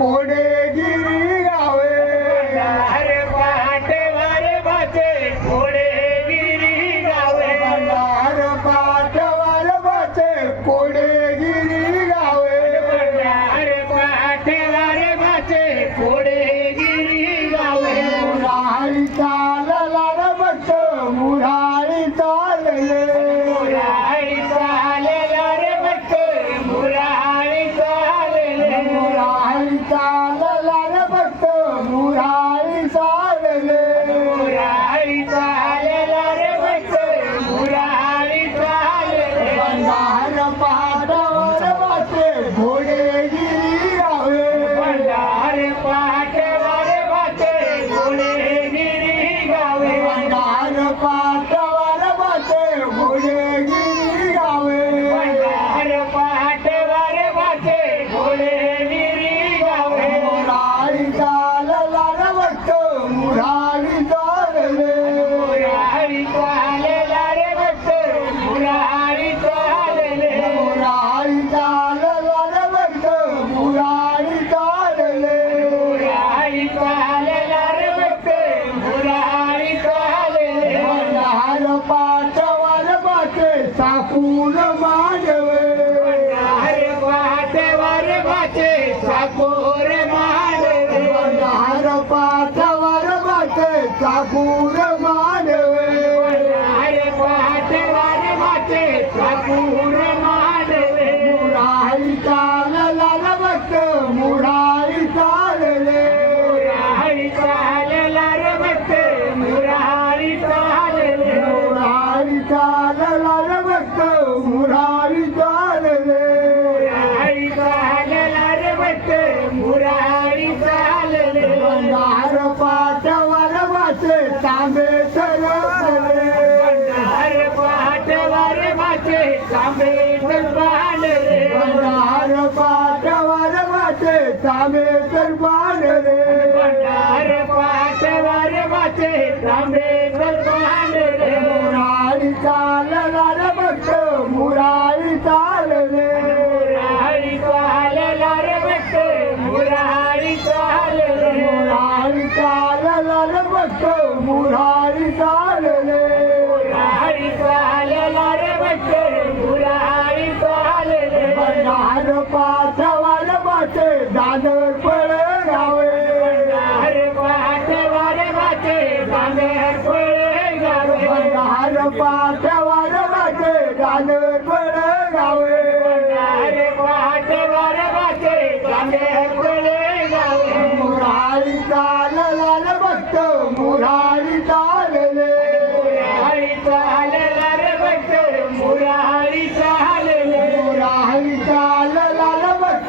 कोडेगिरी गावे हर पाठवर वाचे कोडेगिरी गावे हर पाठवर वाचे कोडेगिरी गावे हर पाठवर वाचे कोडेगिरी गावे मुरारी चालला रे भक्त मुरारी चालले मुरारी चालला रे भक्त मुरारी चालले मुरारी चालला रे भक्त मुरारी चालले मुरारी चालला रे भक्त मुरारी चालले बंधार पाटावर वाचे घोडेगिरी गावे भंडार पाठवर वाचे कोडेगिरी गावे बंधार पाटावर वाचे घोडेगिरी गावे भंडार पाठवर वाचे कोडेगिरी गावे मुरारी चालला रे भक्त मुरारी चालले मुरारी चालला रे भक्त मुरारी चालले मुरारी चालला रे भक्त मुरारी चालले मुरारी चालला रे भक्त मुरारी चालले बंधार पाटावर वाचे साकूर मांडवे भंडार पाठवर वाचे साकोर मांडवे बंधार पाटावर वाचे साकूर मांडवे भंडार पाठवर वाचे साकोर मांडवे मुरारी चालला रे भक्त मुरारी चालले मुरारी चालला रे भक्त मुरारी चालले मुरारी चालला रे भक्त मुरारी चालले मुरारी चालला रे भक्त मुरारी चालले बंधार पाटावर वाचे तांबे ठरवले भंडार पाठवर वाचे तांबेकर बांधले बंधार पाटावर वाचे तांबे बांधले भंडार पाठवर वाचे तांबेकर बांधले मुरारी चालला रे भक्त मुरारी चालले मुरारी चालला रे भक्त मुरारी चालले मुरारी चालला रे भक्त मुरारी चालले मुरारी चालला रे भक्त मुरारी चालले बंधार पाटावर वाचे दादर पळे गावे भंडार पाठवर वाचे तांबेकर गावे बंधार पाटावर वाचे दादर पळे गावे भंडार पाठवर वाचे तांबेकर गावे मुरारी चालला रे भक्त मुरारी चालले मुरारी चालला रे भक्त मुरारी चालले मुरारी चालला रे भक्त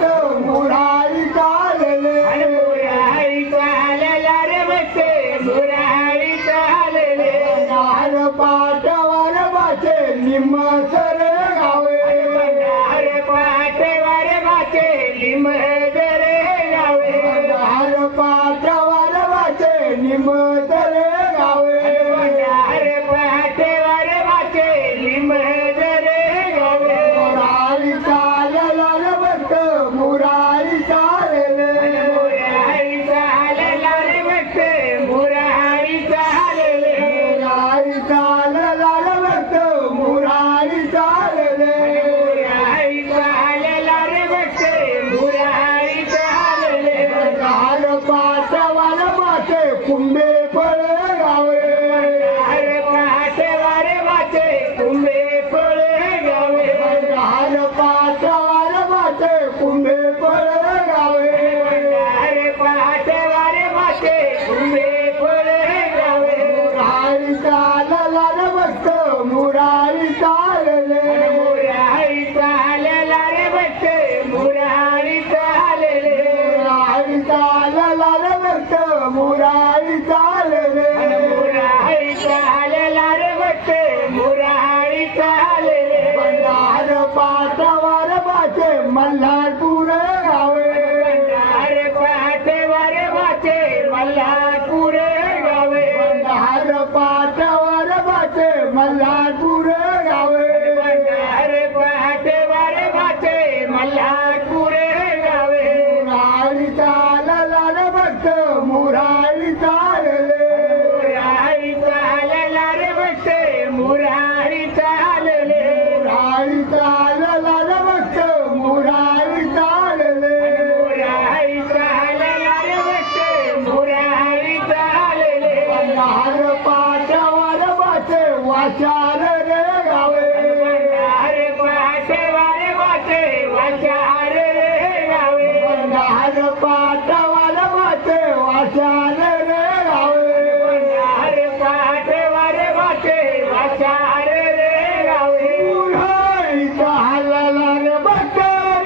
वाचार रे गावे पंढार पाठ वारे वाचे वाचार रे गावे पंढार पाठ वार वाचे वाचार रे गावे पंढार पाठ वारे वाचे वाचार रे गावे मुरारीचा हलला रे बघ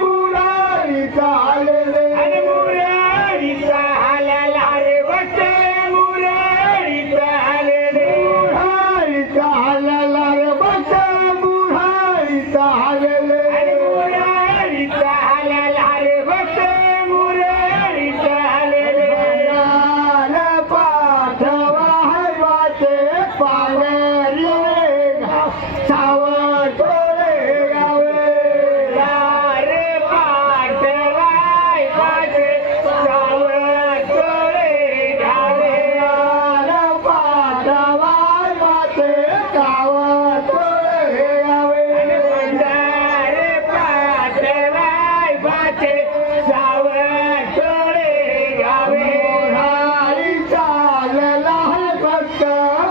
मुरारीचा हलले आणि मुरारीचा हालाला रे वाचे मुरारीचा हालेले मुरारीचा हलला रे बघ मुरारीचा हलले आणि मुरारीचा हालाला रे वाचे मुरारीचा हालेले पंढार पाठवा वाचे पावरी गाव सावटोळे गावे रे पाठवाय वाचे सावटोळे गावे पंढार पाठवा वाचे सावटोळे गावे पंढार पाठवाय वाचे सावटोळे गावे मोरारी चालला फक्त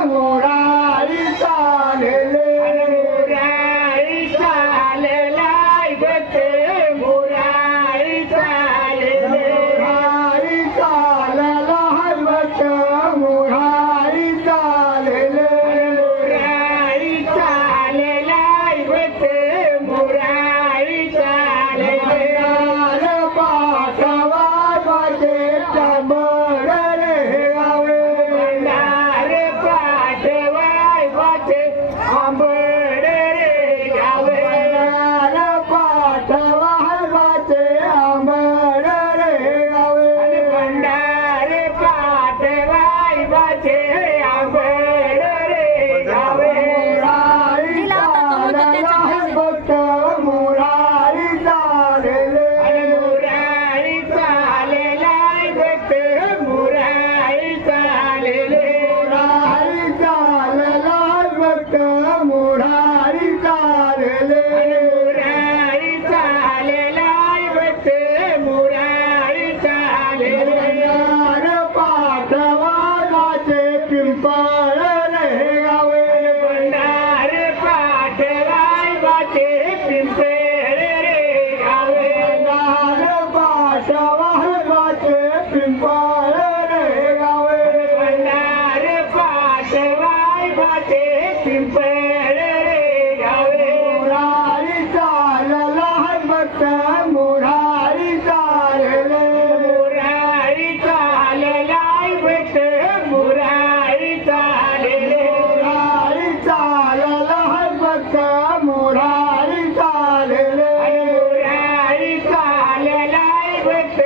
मोरारी चालले मुरारी चाललाय बते मुरारी चालले मोरारी चालला फक्त मोरारी चालले मुरारी चाललाय बते मुरारी चालले पंढार पाठवा वाचे टंबर रे गावे पंढार पाठवाय वाचे आंबड रे गावे पंढार पाठवा वाचे आंबड रे गावे पंढार पाठवाय वाचे आंबड रे गावे मोरारी चालला फक्त मोरारी चालले मुरारी चाललाय बघ मुरारी चालले मोरारी चालला फक्त मोरारी चालले मुरारी चाललाय बघ मुरारी चालले पंढार पाठवा वाचे पिंपळ रे गावे पंढार पाठवाय वाचे पिंपळे रे गावे पंढार पाठवा वाचे पिंपळ रे गावे पंढार पाठवाय वाचे पिंपळे रे गावे मोरारी चालला फक्त मोरारी चालले मुरारी चाललाय बघ मुरारी चालले मोरारी चालला फक्त मोरारी चालले मुरारी चाललाय बघ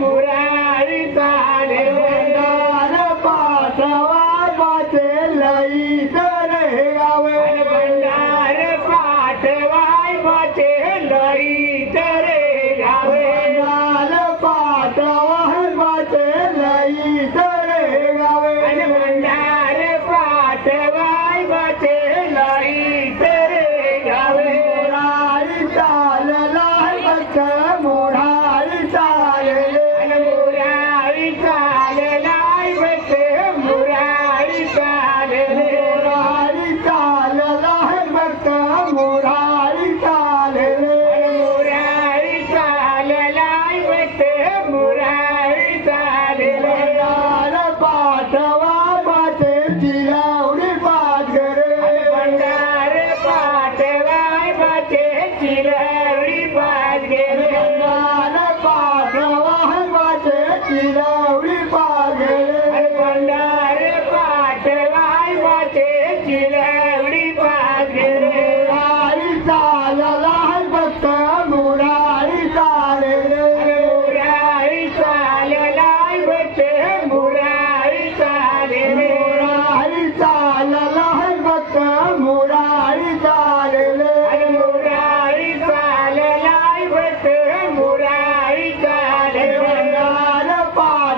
मुरारी चालले पंढार पाठवा वाचे लईत रे गावे पंढार पाठवाय वाचे लईत रे गावे पंढार पाठवा वाचे लईत रे गावे पंढार पाठवाय वाचे लईत रे गावे मोरारी चालला फक्त मोरारी चालले मुरारी चाललाय बघ मुरारी चालले मोरारी चालला फक्त मोरारी चालले मुरारी चाललाय बघ मुरारी चालले पंढार पाठवा वाचे चिरावडी पाचगरे पंढार पाठवाय वाचे चिरवडी पाचगरे पंढार पाठवा वाचे चिरावडी पाचगरे पंढार पाठवाय वाचे चिरवडी पाचगरे मोरारी चालला फक्त मोरारी चालले मुरारी चाललाय बघ मुरारी चालले मोरारी चालला फक्त मोरारी चालले मुरारी चाललाय बघ मुरारी चालले पंढार पाठ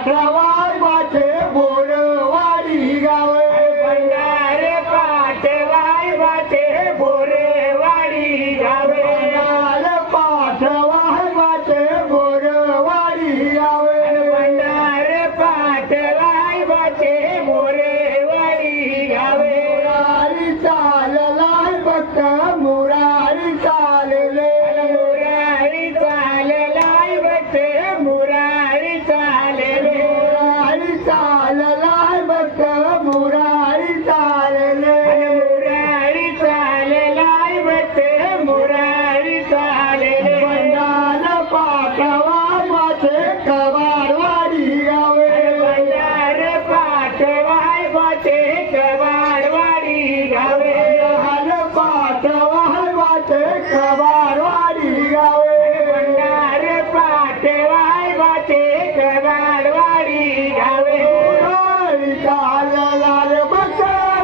मुरारी गावे मुरारी चालला रे बघ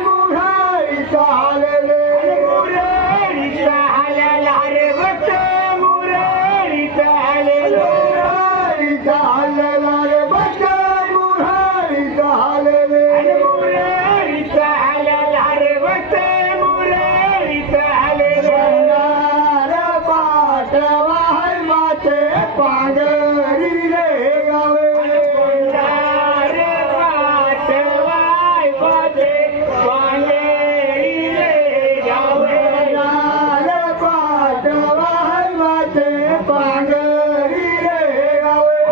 मुरारी चालले मुरारी चालला रे बघ मुरारी चालले मुरारी चालला रे बघ मुरारी चालले मुरारी चालला रे बघ मुरारी चालले सोनार पाटवाय माते पांगरी रे गावे रे पाटवाय बाजे पांगेरी रे गावे सोनार पाटवाय माते पांगरी रे गावे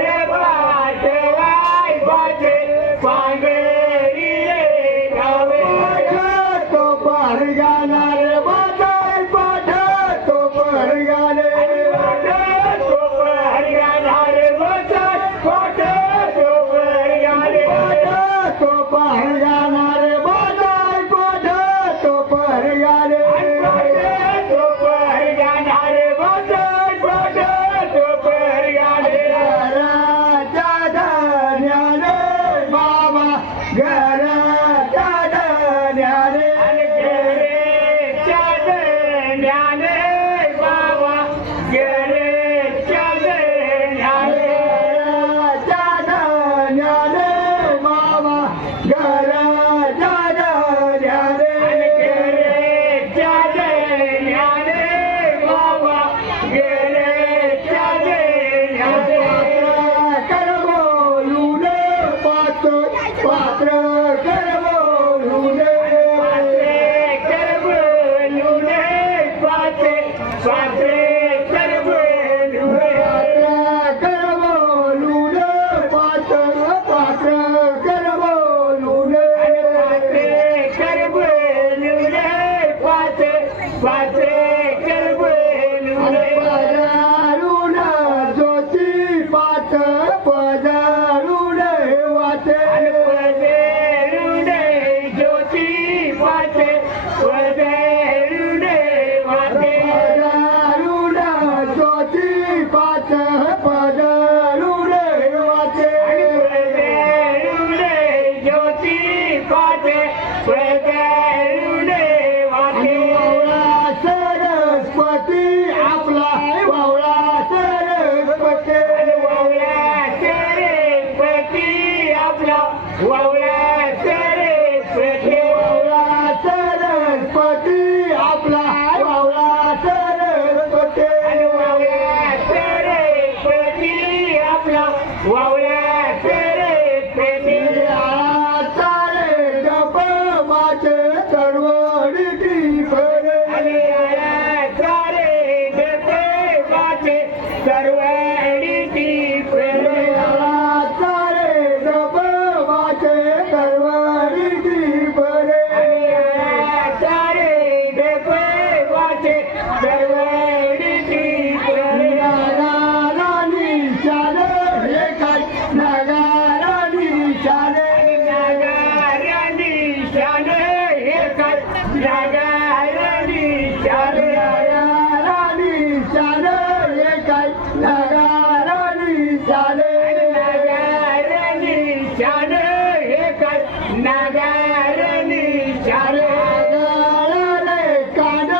रे पाटवाय बाजे पांगेरी रे गावे तो पर गाना रे बाजाय पाठ तो पर गाने तो पर गाना रे बाजाय पाठ तो पर गाने घराच्या धन्याने बाबा घराच्या धन्याने घराच्या धन्याने बाबा घराच्या धन्याने कर बोलून पात्र कर बोलून कर बोलून पात्र कर बोलून पजारून ज्योती पाच पजारून वाचे पजारून ज्योती पाच पजारून वाचे भावळा सरस्वती आपला भावळा सरस्वती भावळा सरस्वती आपला भावळा सरस्वती चाले जप माझे चळवळी भरे चाले जप माझे चळवळी भरे नगारानी चाले हे काय नगारानी चाले नगारानी चाले हे काय नगारानी चाले रे कान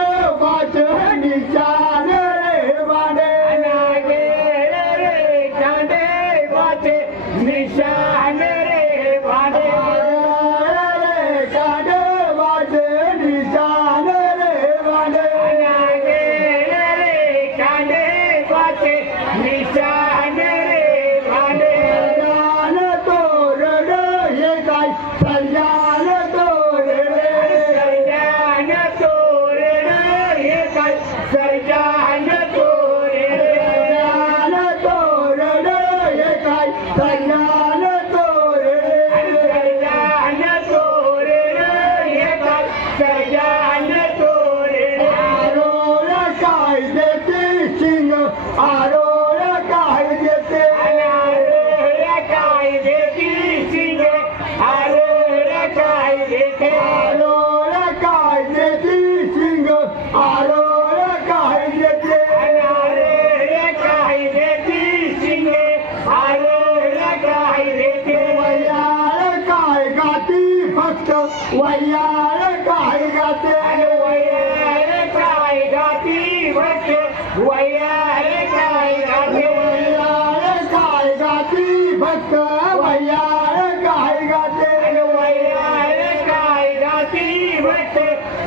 वाच निशान रे वाडे निशान रे वाडे रे कान वाच निशान रे वाडे निशान रे वाडे कल्याण तोरण हे काय कल्याण तोरण सर्जान तोरण हे काय सर्जान तोरण कल्याण तोरण हे काय कल्याण तोरण सर्जान तोरण हे काय सर्जान तोरण आरोळ काय देते सिंग आरोळ काय देते काय देती सिंग आरोळ काय देते आरोळ काय देते सिंग आरोळ काय देते काय देती सिंग आरोळ वयार काय गाते वयार काय गाती भक्त वयार काय गाते वयार काय गाती भक्त वयार काय गाते वयार काय गाती भक्त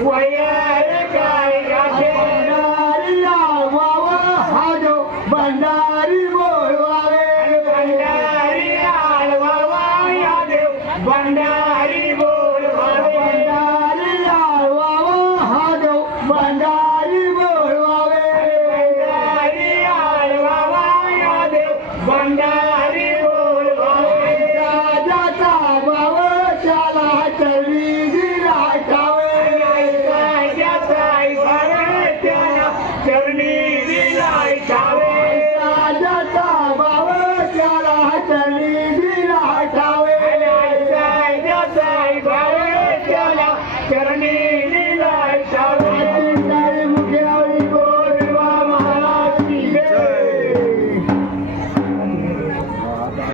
वयार काय गाते भंडारी आळवावा हाजो भंडारी बोलवावे भंडारी आळवावा यादेव भंडारी बोलवावे भंडारी आळवावा हाजो भंडारी बोलवावे भंडारी आळवावा यादेव भंडारी